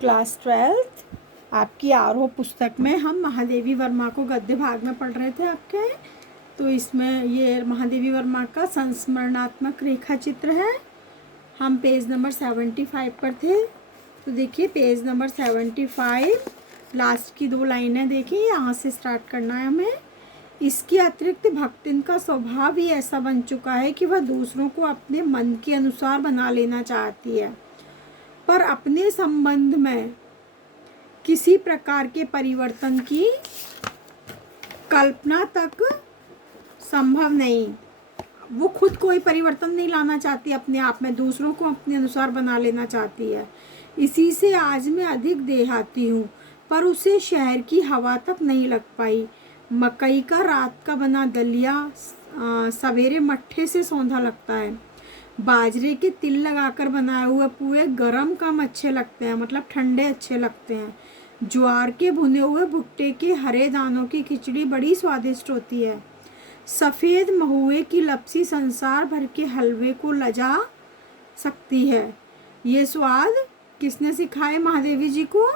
Class 12th आपकी आरोह पुस्तक में हम महादेवी वर्मा को गद्य भाग में पढ़ रहे थे आपके। तो इसमें ये महादेवी वर्मा का संस्मरणात्मक रेखा चित्र है। हम पेज नंबर 75 पर थे। तो देखिए पेज नंबर 75 लास्ट की 2 लाइनें देखिए, यहाँ से स्टार्ट करना है हमें। इसके अतिरिक्त भक्तिन का स्वभाव ही ऐसा बन चुका है कि वह दूसरों को अपने मन के अनुसार बना लेना चाहती है, पर अपने संबंध में किसी प्रकार के परिवर्तन की कल्पना तक संभव नहीं। वो खुद कोई परिवर्तन नहीं लाना चाहती अपने आप में, दूसरों को अपने अनुसार बना लेना चाहती है। इसी से आज मैं अधिक देहाती हूँ, पर उसे शहर की हवा तक नहीं लग पाई। मकई का रात का बना दलिया सवेरे मट्ठे से सौंधा लगता है। बाजरे के तिल लगाकर बनाए हुए पुए गरम कम अच्छे लगते हैं, मतलब ठंडे अच्छे लगते हैं। ज्वार के भुने हुए भुट्टे के हरे दानों की खिचड़ी बड़ी स्वादिष्ट होती है। सफ़ेद महुए की लपसी संसार भर के हलवे को लजा सकती है। ये स्वाद किसने सिखाए महादेवी जी को?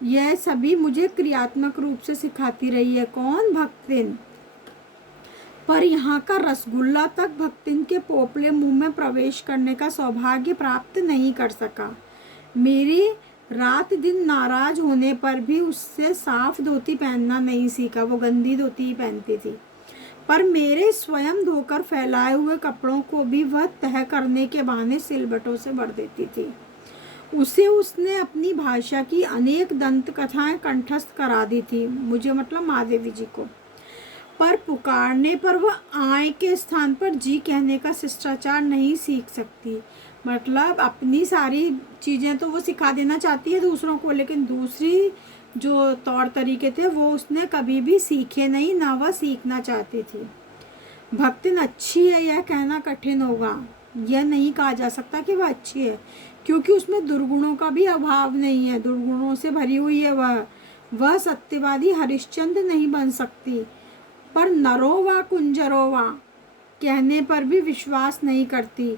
यह सभी मुझे क्रियात्मक रूप से सिखाती रही है। कौन? भक्तिन। पर यहाँ का रसगुल्ला तक भक्तिन के पोपले मुंह में प्रवेश करने का सौभाग्य प्राप्त नहीं कर सका। मेरे रात दिन नाराज होने पर भी उससे साफ धोती पहनना नहीं सीखा, वो गंदी धोती ही पहनती थी। पर मेरे स्वयं धोकर फैलाए हुए कपड़ों को भी वह तह करने के बहाने सिलबटों से भर देती थी। उसे उसने अपनी भाषा की अनेक दंत कथाएं कंठस्थ करा दी थी, मुझे मतलब महादेवी जी को। पर पुकारने पर वह आय के स्थान पर जी कहने का शिष्टाचार नहीं सीख सकती। मतलब अपनी सारी चीज़ें तो वो सिखा देना चाहती है दूसरों को, लेकिन दूसरी जो तौर तरीके थे वो उसने कभी भी सीखे नहीं, ना वह सीखना चाहती थी। भक्तिन अच्छी है यह कहना कठिन होगा। यह नहीं कहा जा सकता कि वह अच्छी है, क्योंकि उसमें दुर्गुणों का भी अभाव नहीं है। दुर्गुणों से भरी हुई है वह सत्यवादी हरिश्चंद्र नहीं बन सकती। पर नरो व कुंजरो व कहने पर भी विश्वास नहीं करती।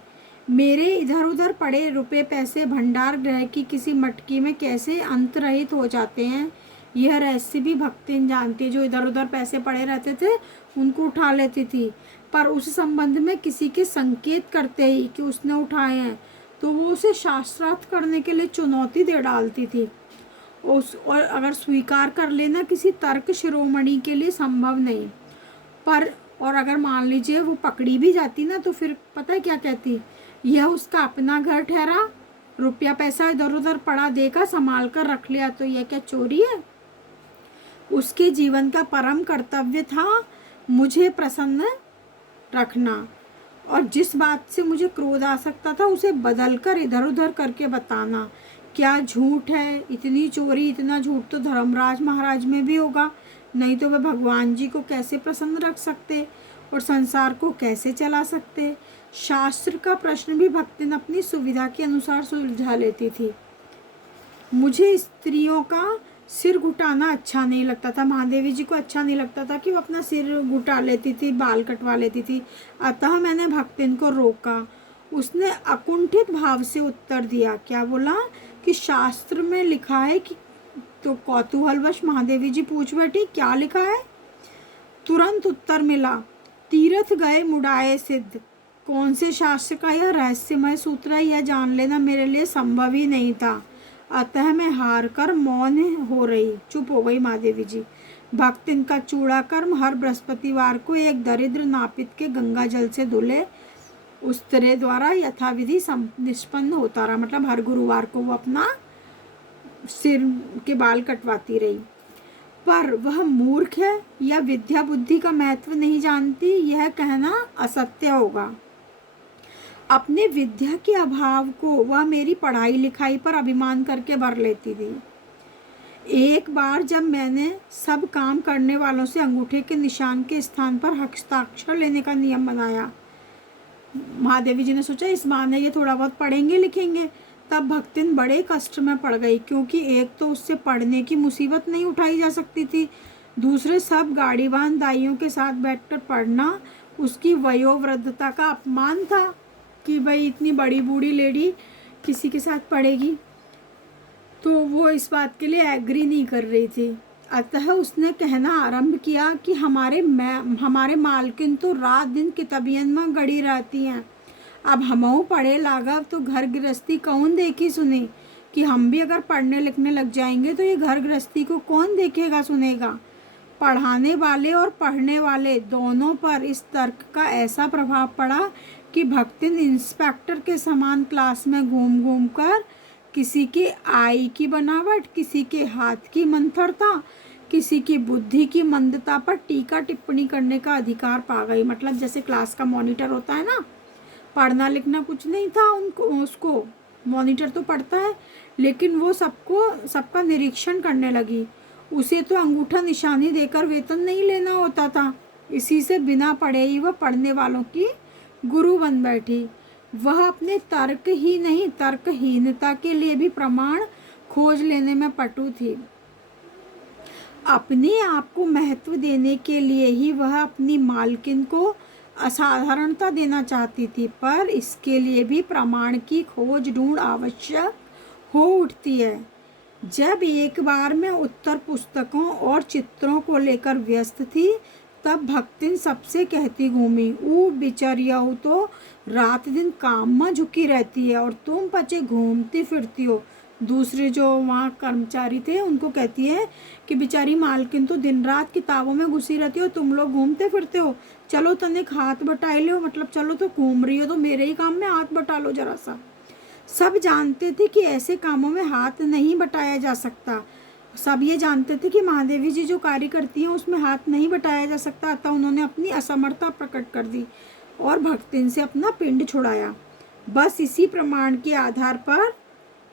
मेरे इधर उधर पड़े रुपए पैसे भंडार गृह की किसी मटकी में कैसे अंतरहित हो जाते हैं, यह रहस्य भी भक्तिन जानती। जो इधर उधर पैसे पड़े रहते थे उनको उठा लेती थी, पर उस संबंध में किसी के संकेत करते ही कि उसने उठाए हैं तो वो उसे शास्त्रार्थ करने के लिए चुनौती दे डालती थी। और अगर स्वीकार कर लेना किसी तर्क शिरोमणि के लिए संभव नहीं। पर और अगर मान लीजिए वो पकड़ी भी जाती ना, तो फिर पता है क्या कहती? यह उसका अपना घर ठहरा, रुपया पैसा इधर उधर पड़ा देखा, संभाल कर रख लिया, तो यह क्या चोरी है? उसके जीवन का परम कर्तव्य था मुझे प्रसन्न रखना, और जिस बात से मुझे क्रोध आ सकता था उसे बदल कर इधर उधर करके बताना। क्या झूठ है? इतनी चोरी, इतना झूठ तो धर्मराज महाराज में भी होगा, नहीं तो वह भगवान जी को कैसे प्रसन्न रख सकते और संसार को कैसे चला सकते? शास्त्र का प्रश्न भी भक्तिन अपनी सुविधा के अनुसार सुलझा लेती थी। मुझे स्त्रियों का सिर घुटाना अच्छा नहीं लगता था। महादेवी जी को अच्छा नहीं लगता था कि वो अपना सिर घुटा लेती थी, बाल कटवा लेती थी। अतः मैंने भक्तिन को रोका। उसने अकुंठित भाव से उत्तर दिया। क्या बोला? कि शास्त्र में लिखा है कि, तो कौतूहलवश महादेवी जी पूछ बैठी, क्या लिखा है? तुरंत उत्तर मिला, तीर्थ गए मुड़ाए सिद्ध। कौन से शास्त्र का यह रहस्यमय सूत्र है, यह जान लेना मेरे लिए संभव ही नहीं था। अतः मैं हार कर मौन हो रही, चुप हो गई महादेवी जी। भक्तिन का चूड़ा कर्म हर बृहस्पतिवार को एक दरिद्र नापित के गंगा जल से धुले उस्तरे द्वारा यथाविधि निष्पन्न होता रहा। मतलब हर गुरुवार को वो अपना सिर के बाल कटवाती रही। पर वह मूर्ख है या विद्या बुद्धि का महत्व नहीं जानती, यह कहना असत्य होगा। अपने विद्या के अभाव को वह मेरी पढ़ाई लिखाई पर अभिमान करके भर लेती थी। एक बार जब मैंने सब काम करने वालों से अंगूठे के निशान के स्थान पर हस्ताक्षर लेने का नियम बनाया, महादेवी जी ने सोचा इस बहाने ये थोड़ा बहुत पढ़ेंगे लिखेंगे। तब भक्तिन बड़े कष्ट में पड़ गई, क्योंकि एक तो उससे पढ़ने की मुसीबत नहीं उठाई जा सकती थी, दूसरे सब गाड़ीवान दाइयों के साथ बैठकर पढ़ना उसकी वयोवृद्धता का अपमान था कि भाई इतनी बड़ी बूढ़ी लेडी किसी के साथ पढ़ेगी। तो वो इस बात के लिए एग्री नहीं कर रही थी। अतः उसने कहना आरंभ किया कि हमारे मालकिन तो रात दिन किताबियन में गड़ी रहती हैं। अब हमहू पढ़े लागब तो घर गृहस्थी कौन देखी सुने, कि हम भी अगर पढ़ने लिखने लग जाएंगे तो ये घर गृहस्थी को कौन देखेगा सुनेगा। पढ़ाने वाले और पढ़ने वाले दोनों पर इस तर्क का ऐसा प्रभाव पड़ा कि भक्तिन इंस्पेक्टर के समान क्लास में घूम घूम कर किसी के आई की बनावट, किसी के हाथ की मंथरता, किसी की बुद्धि की मंदता पर टीका टिप्पणी करने का अधिकार पा गई। मतलब जैसे क्लास का मॉनिटर होता है ना, पढ़ना लिखना कुछ नहीं था उसको मॉनिटर तो पढ़ता है, लेकिन वो सबका निरीक्षण करने लगी। उसे तो अंगूठा निशानी देकर वेतन नहीं लेना होता था, इसी से बिना पढ़े ही वह पढ़ने वालों की गुरु बन बैठी। वह अपने तर्क ही नहीं, तर्कहीनता के लिए भी प्रमाण खोज लेने में पटु थी। अपने आप को महत्व देने के लिए ही वह अपनी मालकिन को असाधारणता देना चाहती थी, पर इसके लिए भी प्रमाण की खोज ढूंढ आवश्यक हो उठती है। जब एक बार मैं उत्तर पुस्तकों और चित्रों को लेकर व्यस्त थी, तब भक्तिन सबसे कहती घूमी, ऊ बिचरियाऊ तो रात दिन काम में झुकी रहती है और तुम पचे घूमती फिरती हो। दूसरे जो वहाँ कर्मचारी थे उनको कहती है कि बेचारी मालकिन तो दिन रात किताबों में घुसी रहती हो, तुम लोग घूमते फिरते हो, चलो तनिक हाथ बटाई लो, मतलब चलो तो घूम रही हो तो मेरे ही काम में हाथ बटा लो जरा सा। सब जानते थे कि ऐसे कामों में हाथ नहीं बटाया जा सकता। सब ये जानते थे कि महादेवी जी जो कार्य करती हैं उसमें हाथ नहीं बटाया जा सकता। अतः उन्होंने अपनी असमर्थता प्रकट कर दी और भक्तिन से अपना पिंड छुड़ाया। बस इसी प्रमाण के आधार पर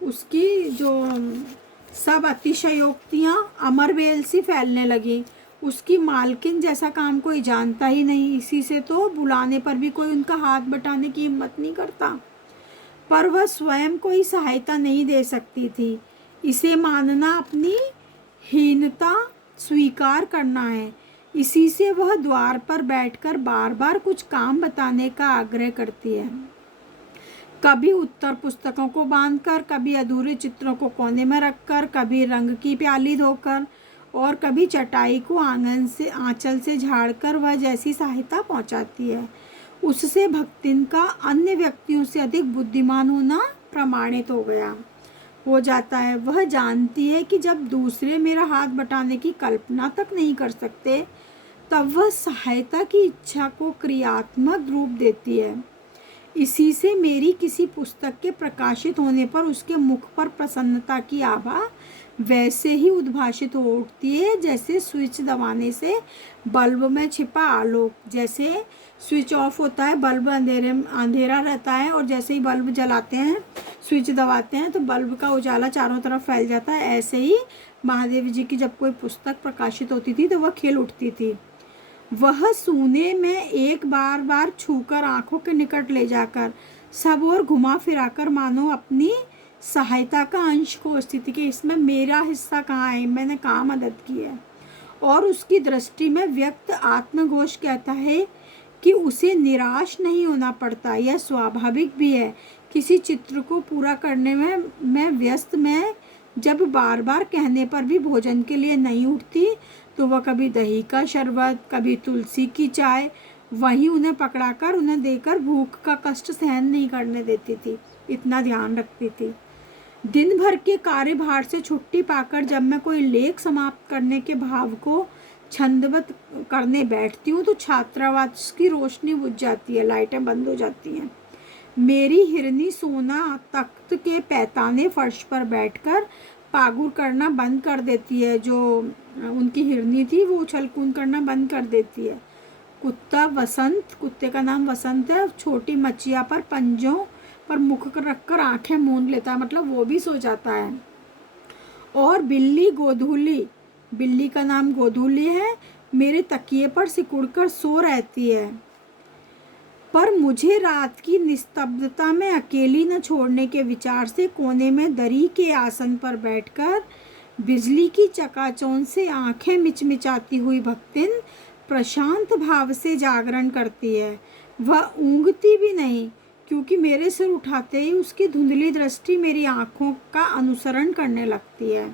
उसकी जो सब अतिशयोक्तियाँ अमरबेल सी फैलने लगी। उसकी मालकिन जैसा काम कोई जानता ही नहीं, इसी से तो बुलाने पर भी कोई उनका हाथ बटाने की हिम्मत नहीं करता। पर वह स्वयं कोई सहायता नहीं दे सकती थी। इसे मानना अपनी हीनता स्वीकार करना है। इसी से वह द्वार पर बैठकर बार बार कुछ काम बताने का आग्रह करती है। कभी उत्तर पुस्तकों को बांधकर, कभी अधूरे चित्रों को कोने में रखकर, कभी रंग की प्याली धोकर और कभी चटाई को आंगन से आंचल से झाड़कर वह जैसी सहायता पहुंचाती है, उससे भक्तिन का अन्य व्यक्तियों से अधिक बुद्धिमान होना प्रमाणित हो जाता है। वह जानती है कि जब दूसरे मेरा हाथ बटाने की कल्पना तक नहीं कर सकते, तब वह सहायता की इच्छा को क्रियात्मक रूप देती है। इसी से मेरी किसी पुस्तक के प्रकाशित होने पर उसके मुख पर प्रसन्नता की आभा वैसे ही उद्भाषित हो उठती है जैसे स्विच दबाने से बल्ब में छिपा आलोक। जैसे स्विच ऑफ होता है, बल्ब अंधेरा रहता है, और जैसे ही बल्ब जलाते हैं, स्विच दबाते हैं तो बल्ब का उजाला चारों तरफ फैल जाता है। ऐसे ही महादेव जी की जब कोई पुस्तक प्रकाशित होती थी तो वह खिल उठती थी। वह सूने में एक बार छूकर आंखों के निकट ले जाकर सब और घुमा फिराकर मानो अपनी सहायता का अंश को स्थिति के इसमें मेरा हिस्सा कहाँ है, मैंने कहाँ मदद की है। और उसकी दृष्टि में व्यक्त आत्मघोष कहता है कि उसे निराश नहीं होना पड़ता। यह स्वाभाविक भी है। किसी चित्र को पूरा करने में मैं व्यस्त में जब बार बार कहने पर भी भोजन के लिए नहीं उठती तो वह कभी दही का शरबत, कभी तुलसी की चाय वहीं उन्हें पकड़ाकर उन्हें देकर भूख का कष्ट सहन नहीं करने देती थी। इतना ध्यान रखती थी। दिन भर के कार्यभार से छुट्टी पाकर जब मैं कोई लेख समाप्त करने के भाव को छंदबद्ध करने बैठती हूँ तो छात्रावास की रोशनी बुझ जाती है, लाइटें बंद हो जाती हैं। मेरी हिरनी सोना तख्त के पैताने फर्श पर बैठकर पागुर करना बंद कर देती है। जो उनकी हिरनी थी वो उछल कूद करना बंद कर देती है। कुत्ते का नाम वसंत है, छोटी मचिया पर पंजों पर मुख रखकर आंखें मूंद लेता है, मतलब वो भी सो जाता है। और बिल्ली का नाम गोधूली है, मेरे तकिए पर सिकुड़कर सो रहती है। पर मुझे रात की निस्तब्धता में अकेली न छोड़ने के विचार से कोने में दरी के आसन पर बैठकर बिजली की चकाचौंध से आंखें मिचमिचाती हुई भक्तिन प्रशांत भाव से जागरण करती है। वह ऊँघती भी नहीं, क्योंकि मेरे सिर उठाते ही उसकी धुंधली दृष्टि मेरी आंखों का अनुसरण करने लगती है।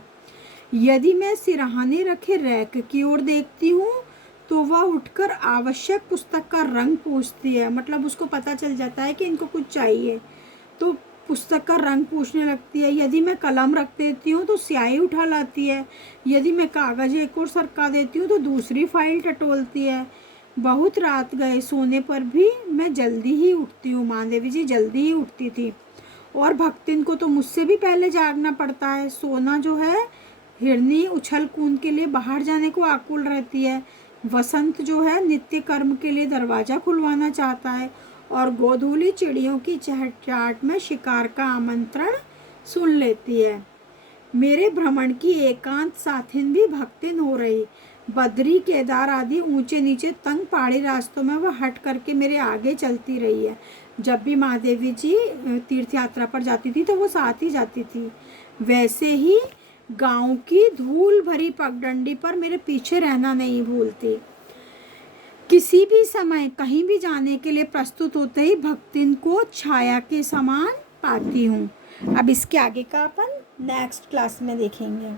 यदि मैं सिरहाने रखे रैक की ओर देखती हूँ तो वह उठकर आवश्यक पुस्तक का रंग पूछती है। मतलब उसको पता चल जाता है कि इनको कुछ चाहिए, तो पुस्तक का रंग पूछने लगती है। यदि मैं कलम रख देती हूँ तो स्याही उठा लाती है। यदि मैं कागज़ एक और सरका देती हूँ तो दूसरी फाइल टटोलती है। बहुत रात गए, सोने पर भी मैं जल्दी ही उठती हूँ। महादेवी जी जल्दी ही उठती थी, और भक्तिन को तो मुझसे भी पहले जागना पड़ता है। सोना जो है, हिरनी उछल कूद के लिए बाहर जाने को आकुल रहती है। वसंत जो है नित्य कर्म के लिए दरवाज़ा खुलवाना चाहता है, और गोधूली चिड़ियों की चहचहाट में शिकार का आमंत्रण सुन लेती है। मेरे भ्रमण की एकांत साथिन भी भक्तिन हो रही। बद्री, केदार आदि ऊंचे नीचे तंग पहाड़ी रास्तों में वह हट करके मेरे आगे चलती रही है। जब भी महादेवी जी तीर्थ यात्रा पर जाती थी तो वो साथ ही जाती थी। वैसे ही गांव की धूल भरी पगडंडी पर मेरे पीछे रहना नहीं भूलती। किसी भी समय कहीं भी जाने के लिए प्रस्तुत होते ही भक्तिन को छाया के समान पाती हूँ। अब इसके आगे का अपन नेक्स्ट क्लास में देखेंगे।